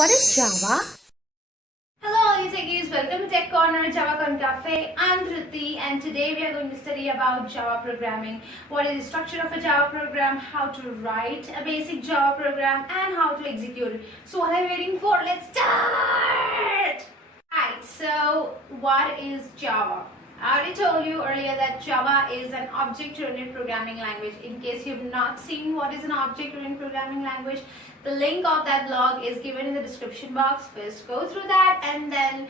What is Java? Hello all you techies, welcome to TechCorner-JavaConCafe. I'm Dhruti and today we are going to study about Java programming. What is the structure of a Java program, how to write a basic Java program and how to execute it. So what are you waiting for? Let's start! Alright, so what is Java? I already told you earlier that Java is an object-oriented programming language. In case you have not seen what is an object-oriented programming language, the link of that blog is given in the description box. First go through that and then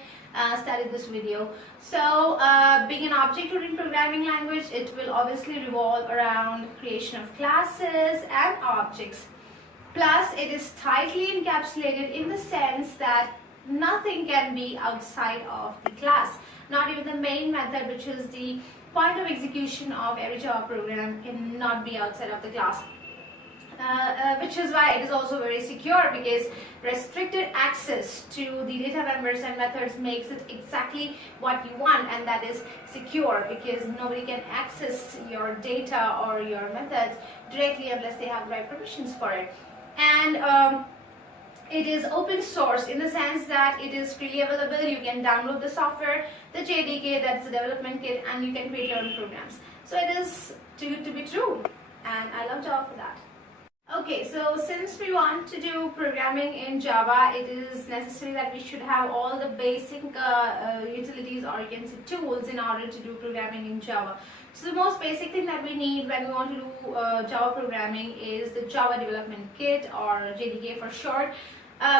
study this video. So being an object-oriented programming language, it will obviously revolve around creation of classes and objects. Plus it is tightly encapsulated in the sense that nothing can be outside of the class. Not even the main method, which is the point of execution of every Java program, cannot be outside of the class. Which is why it is also very secure, because restricted access to the data members and methods makes it exactly what you want, and that is secure, because nobody can access your data or your methods directly unless they have the right permissions for it. And it is open source in the sense that it is freely available. You can download the software, the JDK, that's the development kit, and you can create your own programs. So it is too good to be true, and I love Java for that. Okay, so since we want to do programming in Java, it is necessary that we should have all the basic utilities, or you can say tools, in order to do programming in Java. So the most basic thing that we need when we want to do Java programming is the Java development kit, or JDK for short.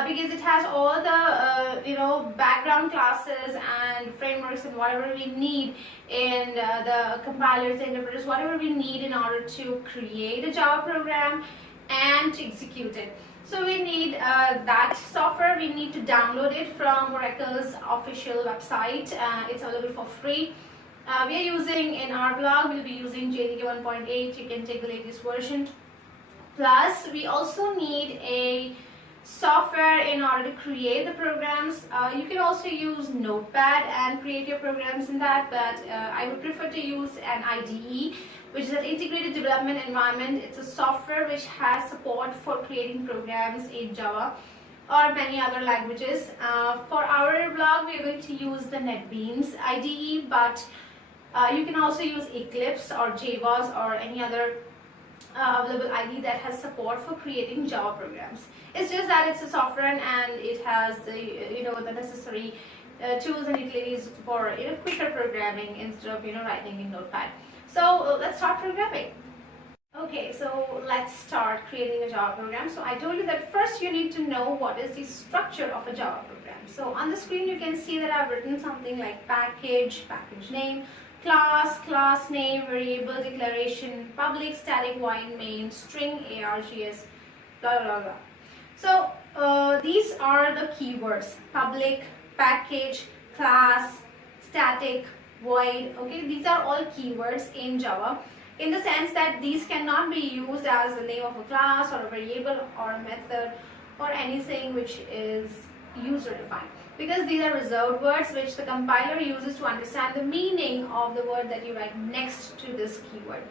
Because it has all the background classes and frameworks and whatever we need in the compilers, the interpreters, whatever we need in order to create a Java program and to execute it. So we need that software. We need to download it from Oracle's official website. It's available for free. We are using, in our blog, we'll be using JDK 1.8. You can take the latest version. Plus we also need a software in order to create the programs. You can also use Notepad and create your programs in that, but I would prefer to use an IDE, which is an integrated development environment. It's a software which has support for creating programs in Java or many other languages. For our blog, we are going to use the NetBeans IDE, but you can also use Eclipse or JBoss or any other available IDE that has support for creating Java programs. It's just that it's a software and it has the the necessary tools and utilities for quicker programming instead of writing in Notepad. So let's start programming. Okay, so let's start creating a Java program. So I told you that first you need to know what is the structure of a Java program. So on the screen you can see that I've written something like package, package name, class, class name, variable declaration, public static void main, string args, blah blah blah. So these are the keywords: public, package, class, static, void. Okay, these are all keywords in Java, in the sense that these cannot be used as the name of a class or a variable or a method or anything which is user defined, because these are reserved words which the compiler uses to understand the meaning of the word that you write next to this keyword.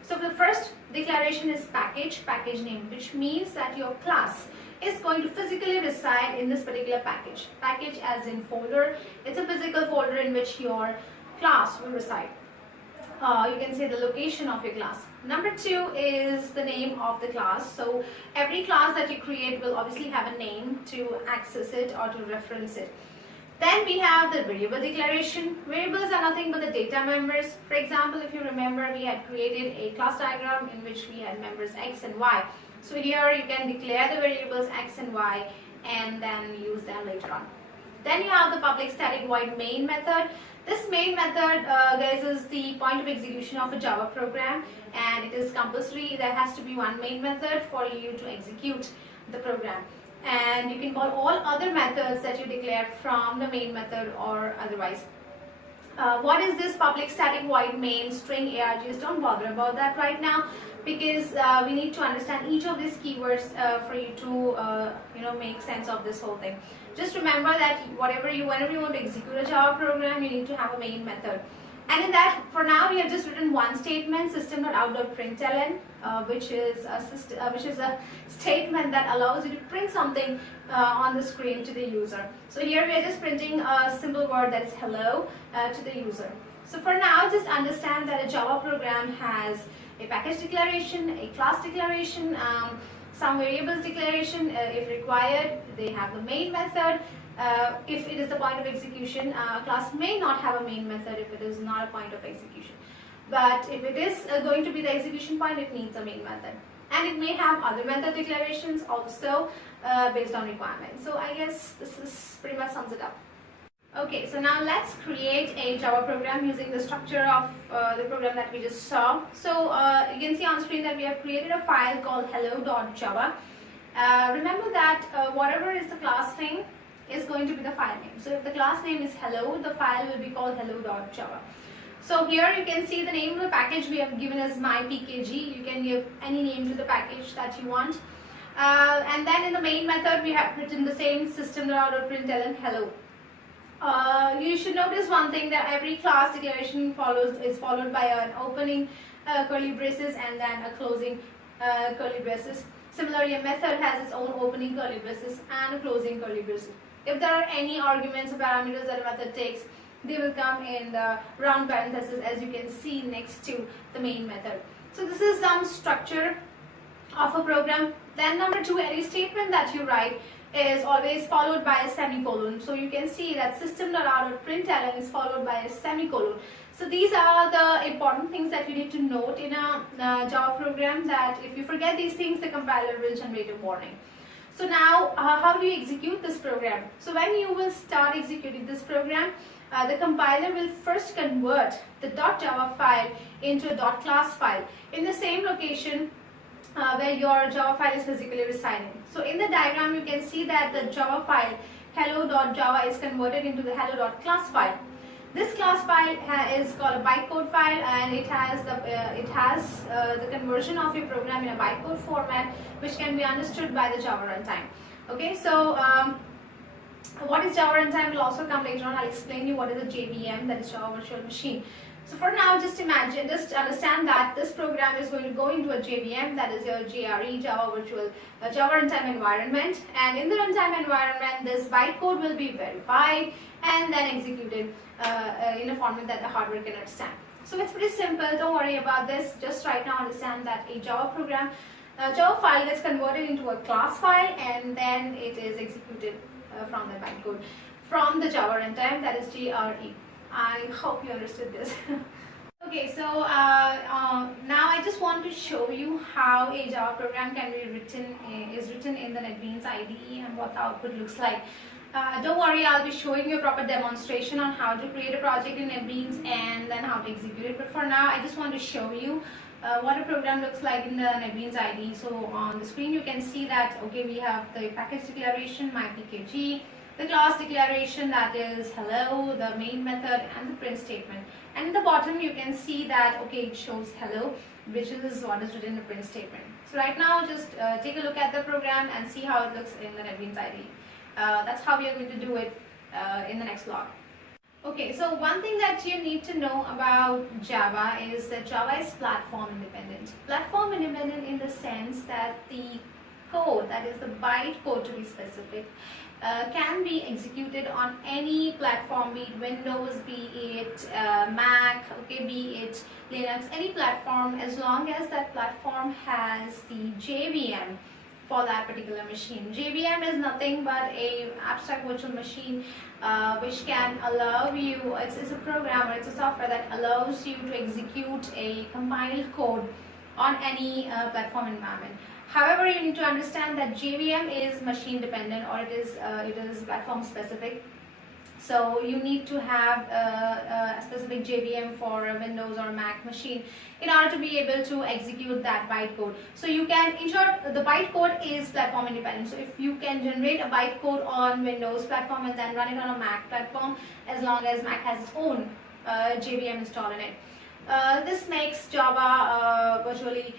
So the first declaration is package, package name, which means that your class is going to physically reside in this particular package. Package as in folder, it's a physical folder in which your class will reside. You can say the location of your class. Number two is the name of the class. So every class that you create will obviously have a name to access it or to reference it. Then we have the variable declaration. Variables are nothing but the data members. For example, if you remember, we had created a class diagram in which we had members x and y. So here you can declare the variables x and y and then use them later on. Then you have the public static void main method. This main method, guys, is the point of execution of a Java program, and it is compulsory. There has to be one main method for you to execute the program. And you can call all other methods that you declare from the main method or otherwise. What is this public static void main, string args? Don't bother about that right now, because we need to understand each of these keywords for you to make sense of this whole thing. Just remember that whenever you want to execute a Java program, you need to have a main method. And in that, for now, we have just written one statement, system.out.println, which is a statement that allows you to print something on the screen to the user. So here we are just printing a simple word that is hello to the user. So for now, just understand that a Java program has a package declaration, a class declaration, some variables declaration if required. They have the main method. If it is the point of execution, a class may not have a main method if it is not a point of execution. But if it is going to be the execution point, it needs a main method. And it may have other method declarations also based on requirements. So I guess this is pretty much sums it up. Okay, so now let's create a Java program using the structure of the program that we just saw. So you can see on screen that we have created a file called hello.java. Remember that whatever is the class name is going to be the file name. So if the class name is hello, the file will be called hello.java. So here you can see the name of the package we have given as mypkg. You can give any name to the package that you want. And then in the main method we have written the same system.out.println hello. You should notice one thing, that every class declaration is followed by an opening curly braces and then a closing curly braces. Similarly, a method has its own opening curly braces and a closing curly braces. If there are any arguments or parameters that a method takes, they will come in the round parentheses, as you can see next to the main method. So this is some structure of a program. Then number two, any statement that you write is always followed by a semicolon. So you can see that system.out.println is followed by a semicolon. So these are the important things that you need to note in a Java program, that if you forget these things, the compiler will generate a warning. So now how do you execute this program? So when you will start executing this program, the compiler will first convert the .java file into a .class file in the same location where your Java file is physically residing. So in the diagram you can see that the Java file hello.java is converted into the hello.class file. This class file is called a bytecode file, and it has the conversion of your program in a bytecode format, which can be understood by the Java runtime. Okay, so what is Java runtime will also come later on. I'll explain you what is a JVM, that is Java Virtual Machine. So for now, just understand that this program is going to go into a JVM, that is your JRE, Java Runtime Environment. And in the runtime environment, this bytecode will be verified and then executed in a format that the hardware can understand. So it's pretty simple, don't worry about this. Just right now understand that a Java program, Java file gets converted into a class file, and then it is executed from the bytecode from the Java runtime, that is JRE. I hope you understood this. Okay, so now I just want to show you how a Java program can be written in the NetBeans IDE and what the output looks like. Don't worry, I'll be showing you a proper demonstration on how to create a project in NetBeans and then how to execute it. But for now, I just want to show you what a program looks like in the NetBeans IDE. So on the screen, you can see that, okay, we have the package declaration, mypkg, the class declaration, that is hello, the main method, and the print statement. And in the bottom you can see that, okay, it shows hello, which is what is written in the print statement. So right now just take a look at the program and see how it looks in the NetBeans IDE. That's how we are going to do it in the next vlog. Okay, so one thing that you need to know about Java is that Java is platform independent. Platform independent in the sense that the code, that is the bytecode to be specific, can be executed on any platform, be it Windows, be it Mac, okay, be it Linux, any platform, as long as that platform has the JVM for that particular machine. JVM is nothing but a abstract virtual machine which can allow you, it's a program, or it's a software that allows you to execute a compiled code on any platform environment. However, you need to understand that JVM is machine dependent, or it is platform specific. So you need to have a specific JVM for a Windows or Mac machine in order to be able to execute that bytecode. So you can, in short, the bytecode is platform independent. So if you can generate a bytecode on Windows platform and then run it on a Mac platform, as long as Mac has its own JVM installed in it. This makes Java virtually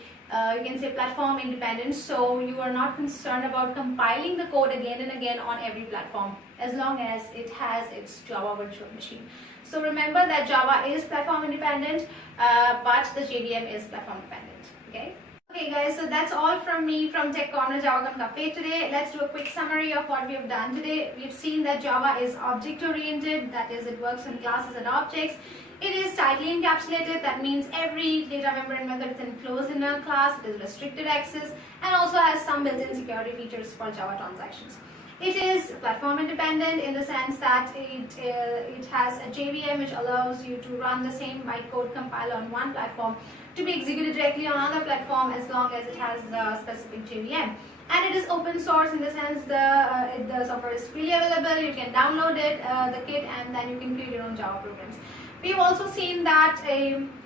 you can say platform independent, so you are not concerned about compiling the code again and again on every platform as long as it has its Java virtual machine. So remember that Java is platform independent, but the JVM is platform dependent. Okay guys, so that's all from me from TechCorner-JavaConCafe today. Let's do a quick summary of what we have done today. We've seen that Java is object oriented, that is, it works on classes and objects. It is tightly encapsulated, that means every data member and method is enclosed in a class. It is restricted access and also has some built-in security features for Java transactions. It is platform independent in the sense that it has a JVM which allows you to run the same bytecode compiler on one platform to be executed directly on another platform as long as it has the specific JVM. And it is open source in the sense the software is freely available. You can download it, the kit, and then you can create your own Java programs. We've also seen that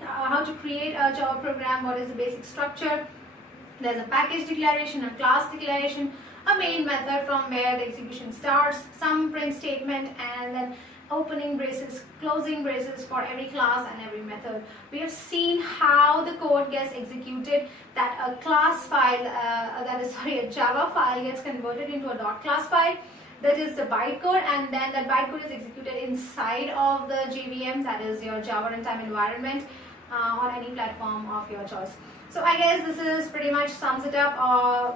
how to create a Java program, what is the basic structure. There's a package declaration, a class declaration, a main method from where the execution starts, some print statement, and then opening braces, closing braces for every class and every method. We have seen how the code gets executed, that a class file, a Java file gets converted into a .class file. That is the bytecode, and then that bytecode is executed inside of the JVM, that is your Java runtime environment on any platform of your choice. So I guess this is pretty much sums it up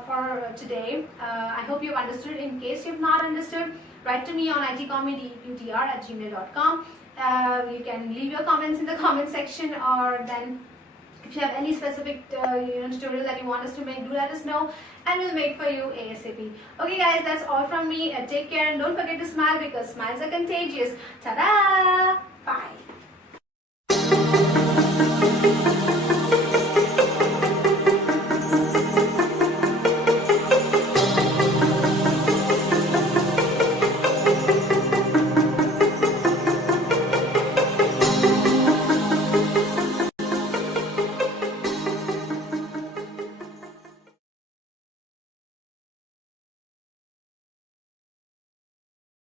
for today. I hope you've understood. In case you've not understood, write to me on itcomedeputr@gmail.com. You can leave your comments in the comment section, or then if you have any specific tutorial that you want us to make, do let us know and we'll make for you ASAP. Okay guys, that's all from me. Take care and don't forget to smile because smiles are contagious. Ta-da! Bye!